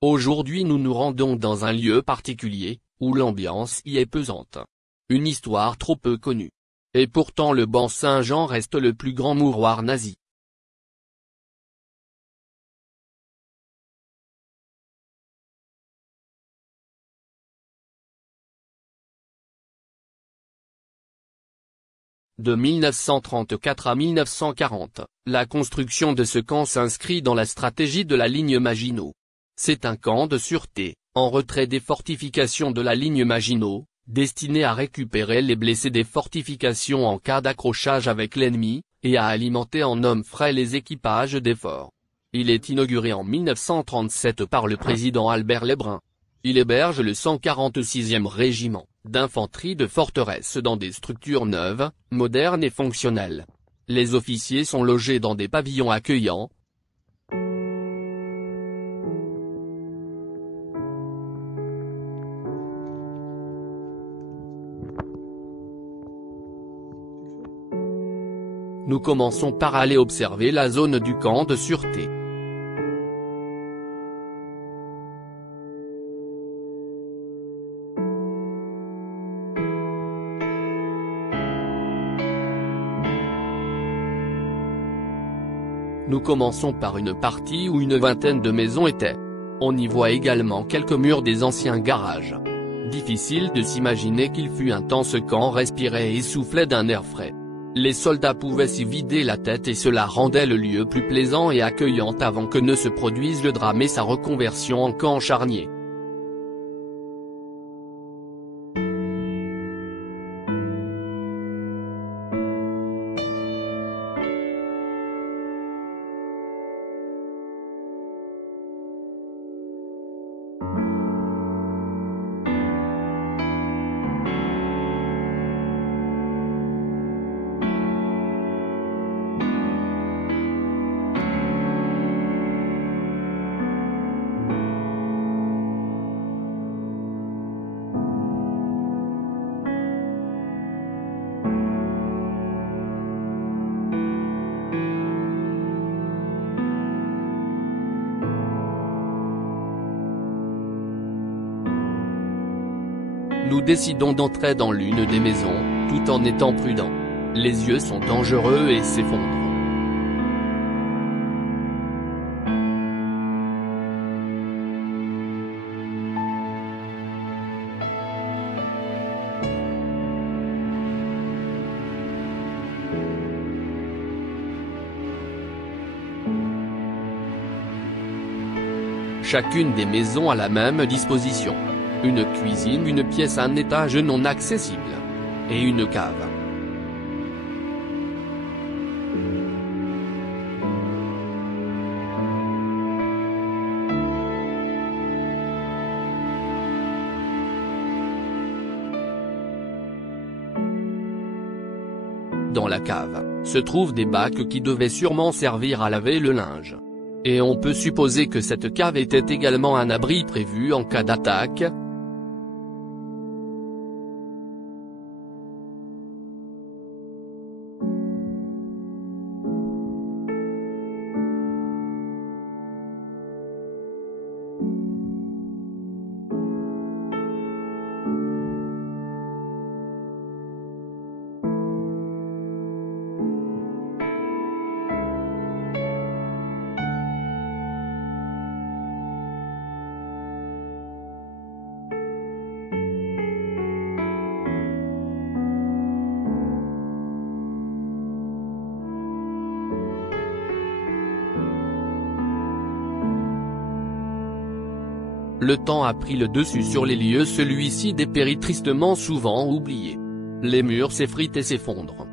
Aujourd'hui nous nous rendons dans un lieu particulier, où l'ambiance y est pesante. Une histoire trop peu connue. Et pourtant le banc Saint-Jean reste le plus grand mouroir nazi. De 1934 à 1940, la construction de ce camp s'inscrit dans la stratégie de la ligne Maginot. C'est un camp de sûreté, en retrait des fortifications de la ligne Maginot, destiné à récupérer les blessés des fortifications en cas d'accrochage avec l'ennemi, et à alimenter en hommes frais les équipages des forts. Il est inauguré en 1937 par le président Albert Lebrun. Il héberge le 146e régiment d'infanterie de forteresse dans des structures neuves, modernes et fonctionnelles. Les officiers sont logés dans des pavillons accueillants. Nous commençons par aller observer la zone du camp de sûreté. Nous commençons par une partie où une vingtaine de maisons étaient. On y voit également quelques murs des anciens garages. Difficile de s'imaginer qu'il fut un temps ce camp respirait et soufflait d'un air frais. Les soldats pouvaient s'y vider la tête et cela rendait le lieu plus plaisant et accueillant avant que ne se produise le drame et sa reconversion en camp charnier. Nous décidons d'entrer dans l'une des maisons, tout en étant prudents. Les yeux sont dangereux et s'effondrent. Chacune des maisons a la même disposition. Une cuisine, une pièce, un étage non accessible. Et une cave. Dans la cave, se trouvent des bacs qui devaient sûrement servir à laver le linge. Et on peut supposer que cette cave était également un abri prévu en cas d'attaque. Le temps a pris le dessus sur les lieux, celui-ci dépérit tristement, souvent oublié. Les murs s'effritent et s'effondrent.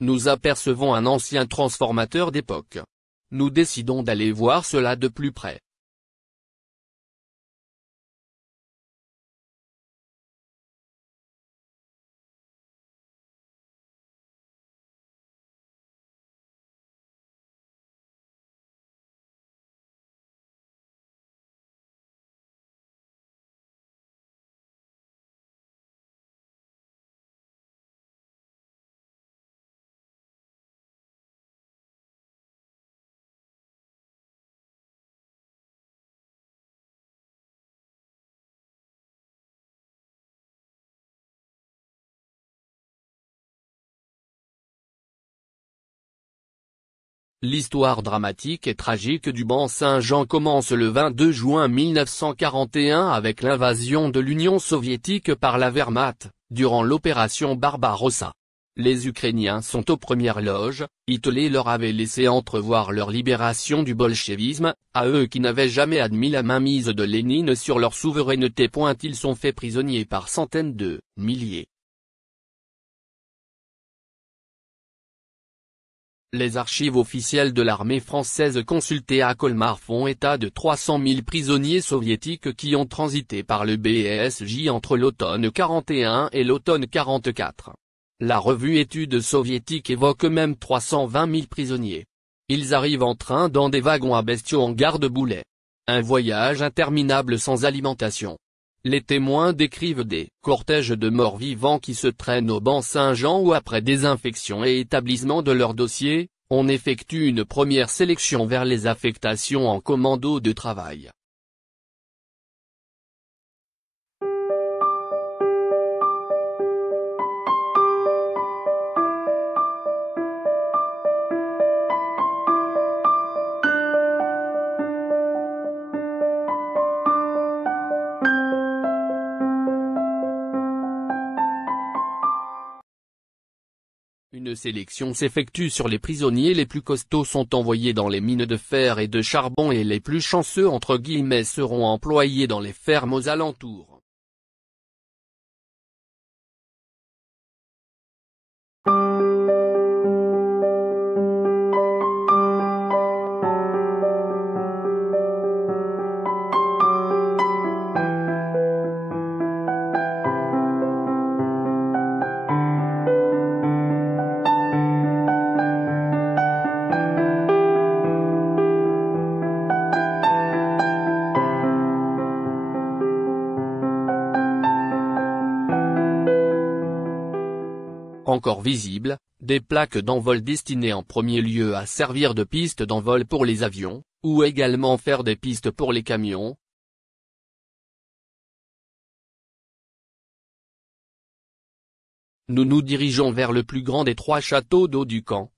Nous apercevons un ancien transformateur d'époque. Nous décidons d'aller voir cela de plus près. L'histoire dramatique et tragique du banc Saint-Jean commence le 22 juin 1941 avec l'invasion de l'Union soviétique par la Wehrmacht, durant l'opération Barbarossa. Les Ukrainiens sont aux premières loges, Hitler leur avait laissé entrevoir leur libération du bolchevisme, à eux qui n'avaient jamais admis la mainmise de Lénine sur leur souveraineté. Ils sont faits prisonniers par centaines de milliers. Les archives officielles de l'armée française consultées à Colmar font état de 300 000 prisonniers soviétiques qui ont transité par le BSJ entre l'automne 41 et l'automne 44. La revue Études soviétiques évoque même 320 000 prisonniers. Ils arrivent en train dans des wagons à bestiaux en garde-boulets. Un voyage interminable sans alimentation. Les témoins décrivent des cortèges de morts vivants qui se traînent au banc Saint-Jean où après désinfection et établissement de leur dossier, on effectue une première sélection vers les affectations en commando de travail. Une sélection s'effectue sur les prisonniers les plus costauds sont envoyés dans les mines de fer et de charbon et les plus chanceux entre guillemets seront employés dans les fermes aux alentours. Encore visibles, des plaques d'envol destinées en premier lieu à servir de piste d'envol pour les avions, ou également faire des pistes pour les camions. Nous nous dirigeons vers le plus grand des 3 châteaux d'eau du camp.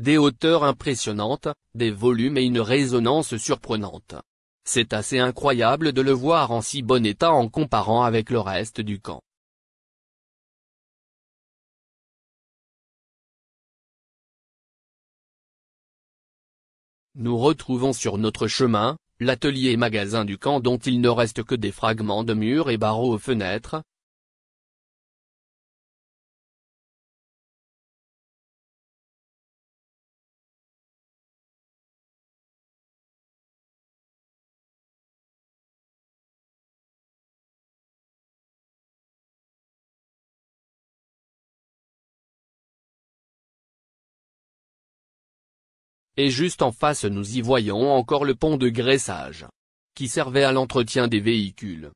Des hauteurs impressionnantes, des volumes et une résonance surprenante. C'est assez incroyable de le voir en si bon état en comparant avec le reste du camp. Nous retrouvons sur notre chemin, l'atelier et magasin du camp dont il ne reste que des fragments de murs et barreaux aux fenêtres. Et juste en face nous y voyons encore le pont de graissage, qui servait à l'entretien des véhicules.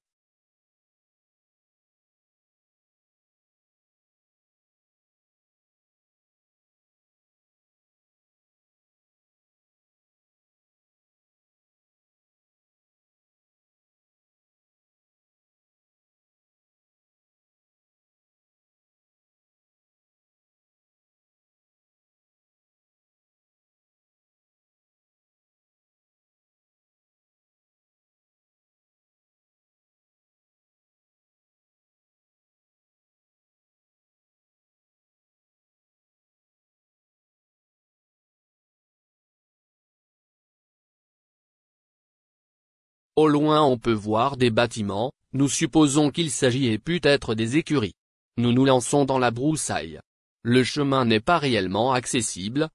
Au loin on peut voir des bâtiments, nous supposons qu'il s'agit et peut-être des écuries. Nous nous lançons dans la broussaille. Le chemin n'est pas réellement accessible.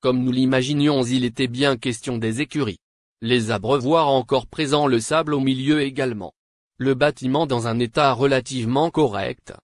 Comme nous l'imaginions, il était bien question des écuries. Les abreuvoirs encore présents, le sable au milieu également. Le bâtiment dans un état relativement correct.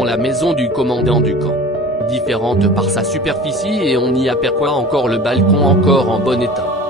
trouvons la maison du commandant du camp. Différente par sa superficie, et on y aperçoit encore le balcon encore en bon état.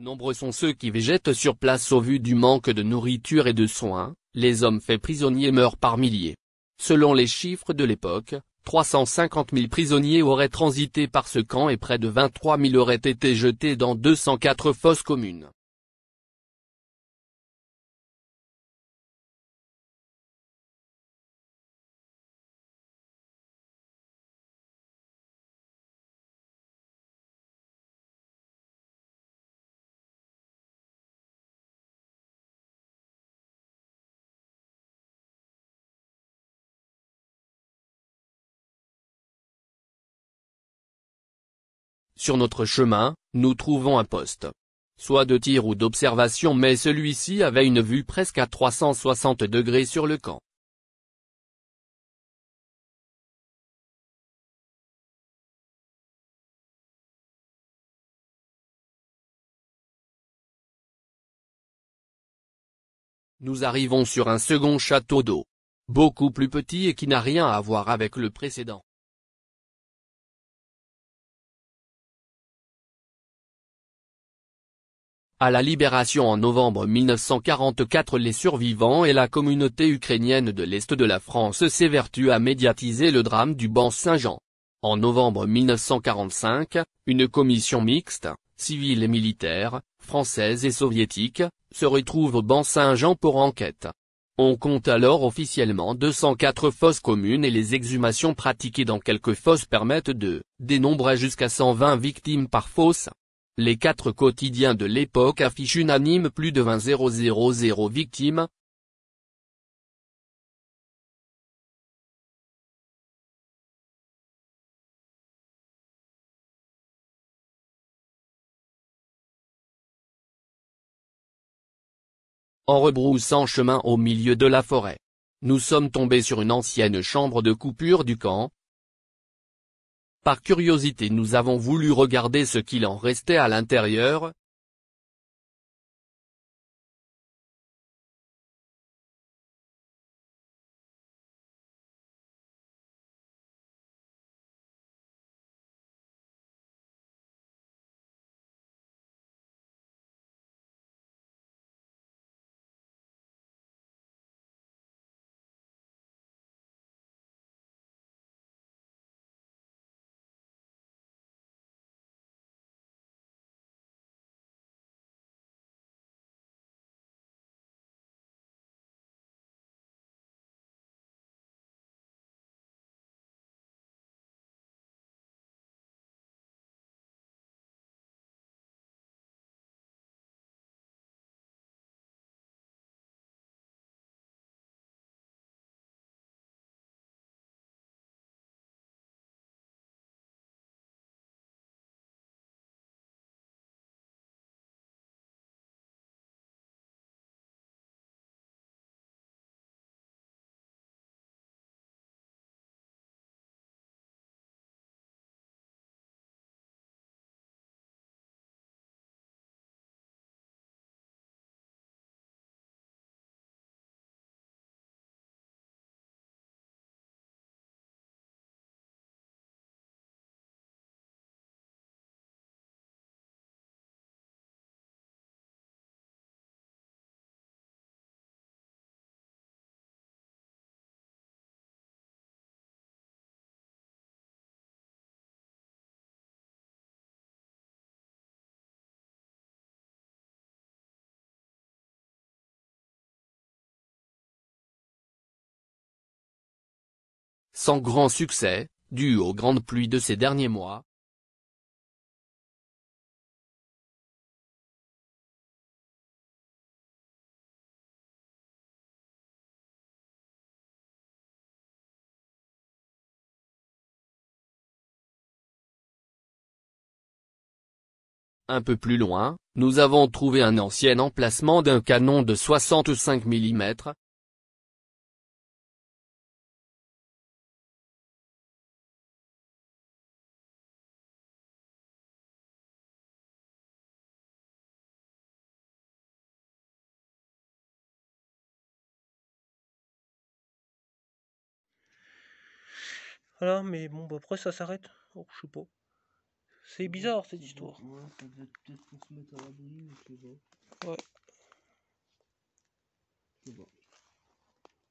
Nombreux sont ceux qui végètent sur place au vu du manque de nourriture et de soins. Les hommes faits prisonniers meurent par milliers. Selon les chiffres de l'époque, 350 000 prisonniers auraient transité par ce camp et près de 23 000 auraient été jetés dans 204 fosses communes. Sur notre chemin, nous trouvons un poste. Soit de tir ou d'observation, mais celui-ci avait une vue presque à 360 degrés sur le camp. Nous arrivons sur un second château d'eau. Beaucoup plus petit et qui n'a rien à voir avec le précédent. À la libération en novembre 1944, les survivants et la communauté ukrainienne de l'Est de la France s'évertuent à médiatiser le drame du banc Saint-Jean. En novembre 1945, une commission mixte, civile et militaire, française et soviétique, se retrouve au banc Saint-Jean pour enquête. On compte alors officiellement 204 fosses communes et les exhumations pratiquées dans quelques fosses permettent de dénombrer jusqu'à 120 victimes par fosse. Les 4 quotidiens de l'époque affichent unanime plus de 20 000 victimes. En rebroussant chemin au milieu de la forêt, nous sommes tombés sur une ancienne chambre de coupure du camp. Par curiosité, nous avons voulu regarder ce qu'il en restait à l'intérieur. sans grand succès, dû aux grandes pluies de ces derniers mois. Un peu plus loin, nous avons trouvé un ancien emplacement d'un canon de 65 mm. Voilà, mais bon, bah après ça s'arrête. Oh, je sais pas. C'est bizarre cette histoire. Ouais, ça devait être peut-être pour se mettre à l'abri, je sais pas. Ouais, Je sais pas.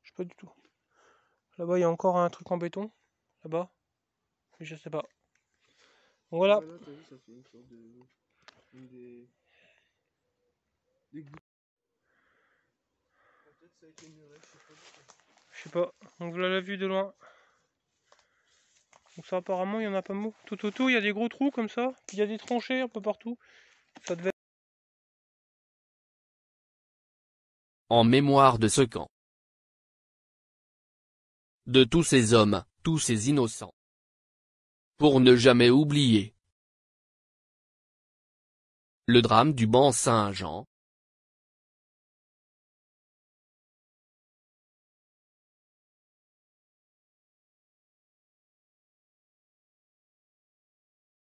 je sais pas du tout. Là-bas, il y a encore un truc en béton. Là-bas. Mais je sais pas. Donc voilà. Ouais, là, t'as vu, ça fait une sorte de. Des gouttes. Peut-être ça a été muré, je sais pas du tout. Je sais pas. Donc voilà la vue de loin. Donc ça apparemment il y en a pas beaucoup. Tout autour il y a des gros trous comme ça. Puis il y a des tranchées un peu partout. Ça devait. En mémoire de ce camp. De tous ces hommes, tous ces innocents. Pour ne jamais oublier. Le drame du banc Saint-Jean.